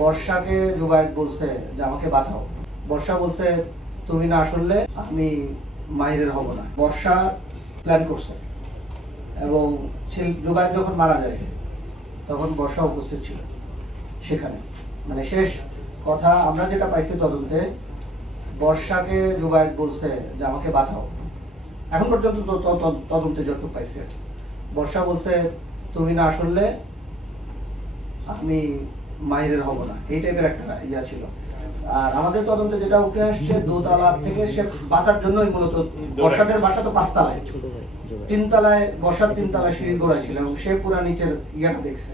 বর্ষাকে জুবায়েদ বলছে যে আমাকে বাঁচাও। বর্ষা বলছে তুমি না আসলে আমি মাহিরের হব না। বর্ষা প্ল্যান করছে এবং জুবায়েদ যখন মারা যায় তখন বর্ষা উপস্থিত ছিল সেখানে। মানে শেষ কথা আমরা যেটা পাইছি তদন্তে, বর্ষাকে জুবায়েদ বলছে যে আমাকে বাঁচাও। এখন পর্যন্ত তদন্তে যতটুকু পাইছে, বর্ষা বলছে তুমি না আসলে আমি মাহিরের হব না, এই টাইপের একটা ইয়া ছিল। আর আমাদের তদন্তে যেটা উঠে আসছে, দোতলা থেকে সে বাঁচার জন্যই মূলত, বর্ষাদের বাসা তো 5 তলায়, 3 তলায় বর্ষার 3 তলায় সিঁড়ি গোড়ায় ছিল এবং সে পুরা নিচের ইয়াটা দেখছে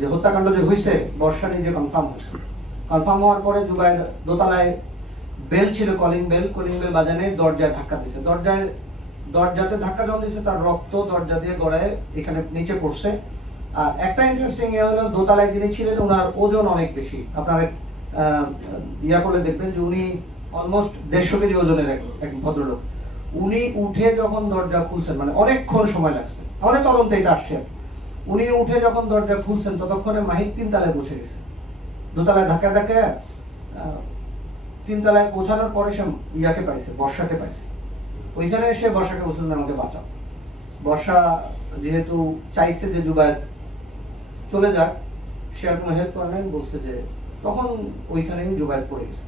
যে হত্যাকাণ্ড যে হয়েছে। বর্ষা নিজে কনফার্ম হয়েছে। কনফার্ম হওয়ার পরে জুবায়েদ দোতলায় বেল ছিল, কলিং বেল বাজানে দরজায় ধাক্কা দিয়েছে। দরজাতে ধাক্কা যখন দিয়েছে তার রক্ত দরজা দিয়ে গড়ায় এখানে নিচে পড়ছে। আর একটা ইন্টারেস্টিং ইয়ে হলো, দোতলায় যিনি ছিলেন ওনার ওজন অনেক বেশি। আপনারা ইয়া করলে দেখবেন যে উনি অলমোস্ট 150 কেজি ওজনের এক ভদ্রলোক। উনি উঠে যখন দরজা খুলছেন, মানে অনেকক্ষণ সময় লাগছে, আমাদের তদন্তে এটা আসছে। উনি উঠে যখন দরজা খুলছেন ততক্ষণে মাহির 3 তলায় পৌঁছে গেছে। দোতলায় ধাক্কা 3 তলায় পৌঁছানোর পরে সে ইয়াকে পাইছে, বর্ষাকে পাইছে। ওইখানে এসে বর্ষাকে বলছিলেন আমাকে বাঁচাও। বর্ষা যেহেতু চাইছে যে জুবায়েদ চলে যাক, সে আর কোনো হেল্প করে নাই, বলছে যে তখন ওইখানেই জুবায়েদ পড়ে গেছে।